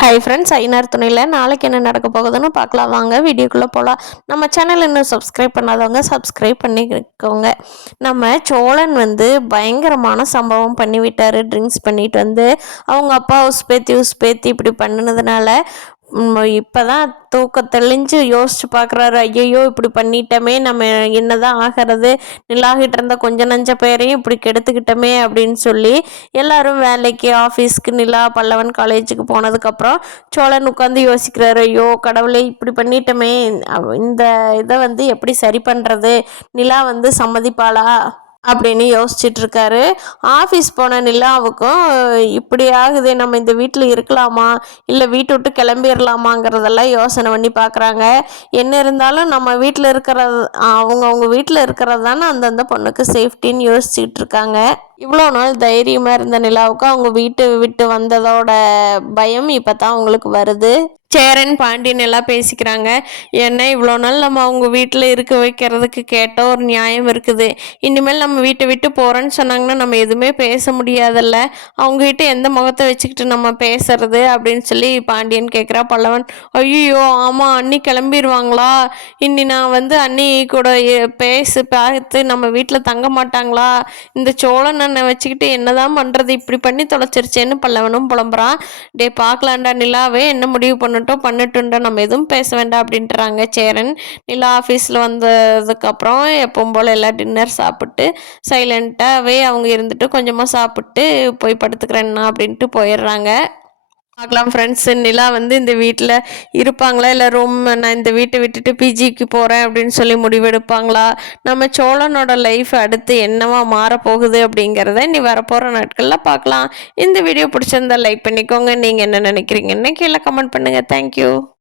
Hi friends, ஐநார் துணையில் நாளைக்கு என்ன நடக்க போகுதுன்னு பார்க்கலாம். வாங்க வீடியோக்குள்ளே போகலாம். நம்ம சேனல் இன்னும் சப்ஸ்கிரைப் பண்ணாதவங்க சப்ஸ்கிரைப் பண்ணிக்கோங்க. நம்ம சோழன் பயங்கரமான சம்பவம் பண்ணிவிட்டார். ட்ரிங்க்ஸ் பண்ணிட்டு அவங்க அப்பா உஸ்பேத்தி இப்படி பண்ணினதுனால இப்போ தான் தூக்கம் தெளிஞ்சு யோசிச்சு பார்க்குறாரு. ஐயையோ இப்படி பண்ணிட்டோமே, நம்ம என்னதான் ஆகிறது, நிலாகிட்டு இருந்த கொஞ்சம் நஞ்ச பேரையும் இப்படி கெடுத்துக்கிட்டோமே அப்படின்னு சொல்லி எல்லாரும் வேலைக்கு ஆஃபீஸ்க்கு நிலா பல்லவன் காலேஜுக்கு போனதுக்கப்புறம் சோழன் உட்காந்து யோசிக்கிறாரு. ஐயோ கடவுளே இப்படி பண்ணிட்டோமே, இந்த இதை எப்படி சரி பண்ணுறது, நிலா சம்மதிப்பாளா அப்படின்னு யோசிச்சுட்டு இருக்காரு. ஆஃபீஸ் போன நிலாவுக்கும் இப்படி ஆகுது, நம்ம இந்த வீட்டில் இருக்கலாமா இல்லை வீட்டை விட்டு கிளம்பிடலாமாங்கிறதெல்லாம் யோசனை பண்ணி பார்க்குறாங்க. என்ன இருந்தாலும் நம்ம வீட்டில் இருக்கிறது, அவங்க வீட்டில் இருக்கிறது தானே அந்தந்த பொண்ணுக்கு சேஃப்டின்னு யோசிச்சுட்டு இருக்காங்க. இவ்வளோ நாள் தைரியமாக இருந்த நிலாவுக்கு அவங்க வீட்டை விட்டு வந்ததோட பயம் இப்போ தான் அவங்களுக்கு வருது. சேரன் பாண்டியன் எல்லாம் பேசிக்கிறாங்க. ஏன்னா இவ்வளோ நாள் நம்ம அவங்க வீட்டில் இருக்க வைக்கிறதுக்கு கேட்ட ஒரு நியாயம் இருக்குது. இனிமேல் நம்ம வீட்டை விட்டு போகிறோன்னு சொன்னாங்கன்னா நம்ம எதுவுமே பேச முடியாதல்ல, அவங்ககிட்ட எந்த முகத்தை வச்சுக்கிட்டு நம்ம பேசுறது அப்படின்னு சொல்லி பாண்டியன் கேட்குறா. பல்லவன், ஐயோ ஆமாம், அண்ணி கிளம்பிடுவாங்களா, இன்னி நான் அண்ணி கூட பார்த்து நம்ம வீட்டில் தங்க மாட்டாங்களா, இந்த சோழன் அண்ணன் வச்சுக்கிட்டு என்னதான் பண்ணுறது, இப்படி பண்ணி தொலைச்சிருச்சேன்னு பல்லவனும் புலம்புறான். டே பார்க்கலாண்டா, நிலாவே என்ன முடிவு பண்ணட்டுண்டா, நம்ம எதுவும் பேச வேண்டாம் அப்படின்ட்டுறாங்க சேரன். நிலா ஆஃபீஸில் வந்ததுக்கப்புறம் எப்பவும் போல் எல்லாம் டின்னர் சாப்பிட்டு சைலண்ட்டாகவே அவங்க இருந்துட்டு கொஞ்சமாக சாப்பிட்டு போய் படுத்துக்கிறேன்னா அப்படின்ட்டு போயிடுறாங்க. பார்க்கலாம் ஃப்ரெண்ட்ஸ், நிலா இந்த வீட்டில் இருப்பாங்களா, இல்லை நான் இந்த வீட்டை விட்டுட்டு பிஜிக்கு போகிறேன் அப்படின்னு சொல்லி முடிவெடுப்பாங்களா, நம்ம சோழனோட லைஃப் அடுத்து என்னவா மாறப்போகுது அப்படிங்கிறத இனி வரப்போகிற நாட்களில் பார்க்கலாம். இந்த வீடியோ பிடிச்சிருந்தா லைக் பண்ணிக்கோங்க. நீங்கள் என்ன நினைக்கிறீங்கன்னு கீழே கமெண்ட் பண்ணுங்கள். தேங்க்யூ.